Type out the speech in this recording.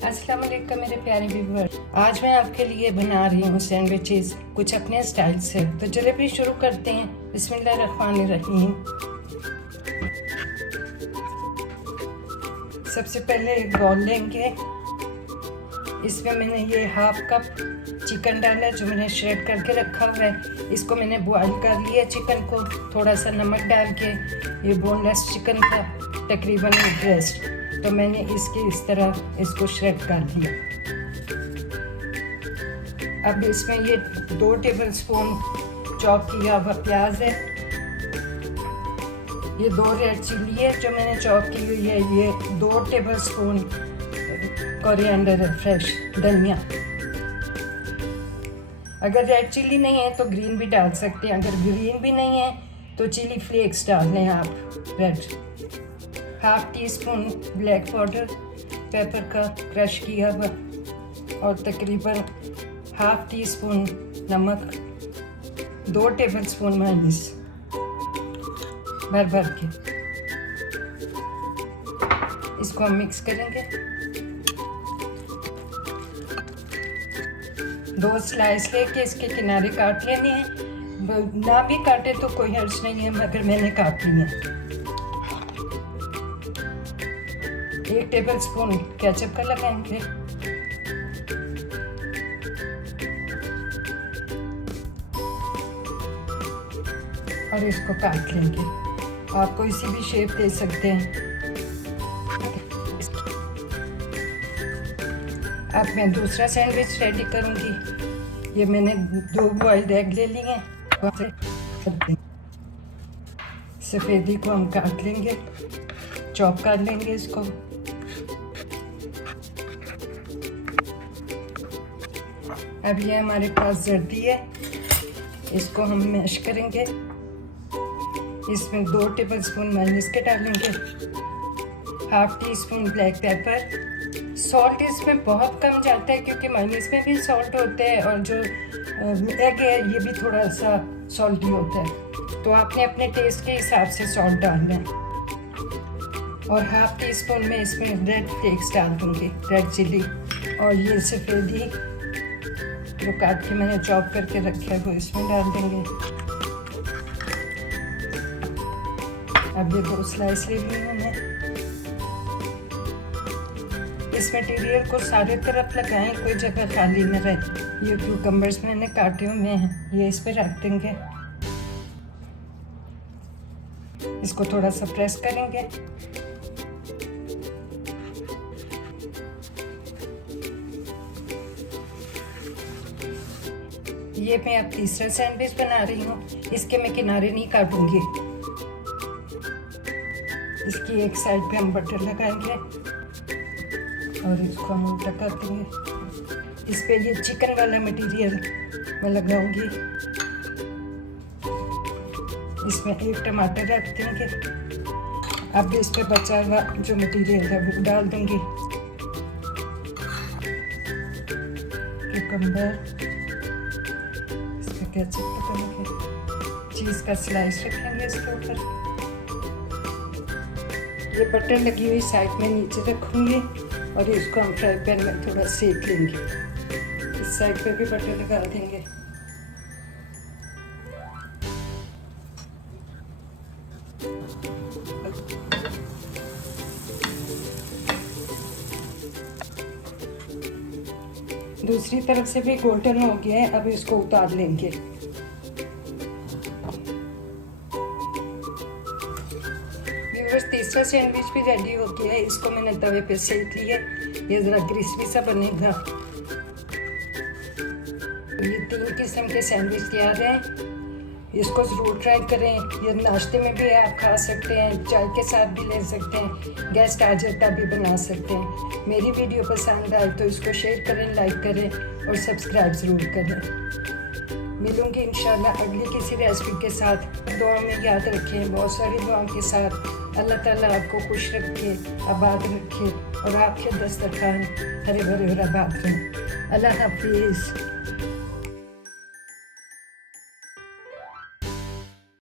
अस्सलाम वालेकुम मेरे प्यारे व्यूअर। आज मैं आपके लिए बना रही हूँ सैंडविचेस कुछ अपने स्टाइल से। तो चलिए भी शुरू करते हैं। बिस्मिल्लाहिर्रहमानिर्रहीम। सबसे पहले एक बाउल लेंगे। इसमें मैंने ये हाफ कप चिकन डाला है जो मैंने श्रेड करके रखा हुआ है। इसको मैंने बॉईल कर लिया चिकन को, थोड़ा सा नमक डाल के। ये बोनलेस चिकन था, तकरीबन एक ब्रेस्ट, तो मैंने इसके इस तरह इसको श्रेड कर लिया। अब इसमें ये 2 टेबलस्पून चॉप किया हुआ प्याज है, ये 2 रेड चिली है जो मैंने चॉप की हुई है, ये 2 टेबलस्पून कोरिएंडर है, फ्रेश धनिया। अगर रेड चिली नहीं है तो ग्रीन भी डाल सकते हैं, अगर ग्रीन भी नहीं है तो चिली फ्लेक्स डाल लें आप red. Half tea spoon black powder paper का क्रश किया हुआ, और तकरीबन हाफ टी स्पून नमक, 2 टेबलस्पून मेयोनीज भर भर के। इसको हम मिक्स करेंगे। 2 स्लाइस लेके इसके किनारे काट लेने हैं। ना भी काटे तो कोई हर्ज नहीं है, मगर मैंने काट ली है। 1 टेबलस्पून केचप का लगाएंगे। और इसको काट लेंगे। आप कोई सी भी शेप दे सकते हैं। अब मैं दूसरा सैंडविच रेडी करूंगी। ये मैंने 2 बॉइल्ड एग ले लिए हैं। सफ़ेदी को हम काट लेंगे, चॉप कर लेंगे इसको। अब ये हमारे पास जर्दी है, इसको हम मैश करेंगे। इसमें 2 टेबलस्पून मेयोनीज के डालेंगे, half tea spoon black pepper. Salt इसमें बहुत कम जाता है क्योंकि मेयोनीज में भी सॉल्ट होता है, और जो एग है ये भी थोड़ा सा सॉल्टी होता है, तो आपने अपने टेस्ट के हिसाब से सॉल्ट डालना है। और हाफ टी स्पून में इसमें रेड फ्लेक्स डाल दूँगी, रेड चिली। और ये सफ़ेदी जो काट के मैंने चॉप करके रखा है वो इसमें डाल देंगे। अब ये 2 स्लाइस ले ली मैंने। इस मटेरियल को सारे तरफ लगाएं, कोई जगह खाली न रहे। ये क्यूकम्बर्स मैंने काटे हुए हैं, ये इस पे रख देंगे। इसको थोड़ा सा प्रेस करेंगे। ये मैं अब तीसरा सैंडविच बना रही हूँ। इसके मैं किनारे नहीं काटूंगी। इसकी एक साइड पे हम बटर लगाएंगे और इसको हम उल्टा कर देंगे। इस पे ये चिकन वाला मटेरियल मैं लगाऊंगी। इसमें 1 टमाटर रख देंगे। अब इस पे बचा हुआ जो मटेरियल है वो डाल दूंगी। कुकम्बर, केचप लगाएंगे, चीज़ का स्लाइस रखेंगे इसके ऊपर। ये बटर लगी हुई साइड में नीचे रखूंगी और इसको हम फ्राई पैन में थोड़ा सेक लेंगे। इस साइड पे भी बटर लगा देंगे। दूसरी तरफ से भी गोल्डन हो गया है, अब इसको उतार लेंगे। व्यूअर्स, तीसरा सैंडविच भी रेडी हो गया है। इसको मैंने तवे पे सेक लिया, ये ज़रा क्रिस्पी सा बनेगा। ये 3 किस्म के सैंडविच तैयार हैं। इसको ज़रूर ट्राई करें। ये नाश्ते में भी आप खा सकते हैं, चाय के साथ भी ले सकते हैं, गेस्ट आ जाता भी बना सकते हैं। मेरी वीडियो पसंद आए तो इसको शेयर करें, लाइक करें और सब्सक्राइब ज़रूर करें। मिलूँगी इंशाल्लाह अगली किसी रेसिपी के साथ। दुआ में याद रखें, बहुत सारी दुआओं के साथ। अल्लाह ताला आपको खुश रखे, आबाद रखे, और आपके दस्तरखान हरे भरे और आबाद रहें। अल्लाह हाफिज़।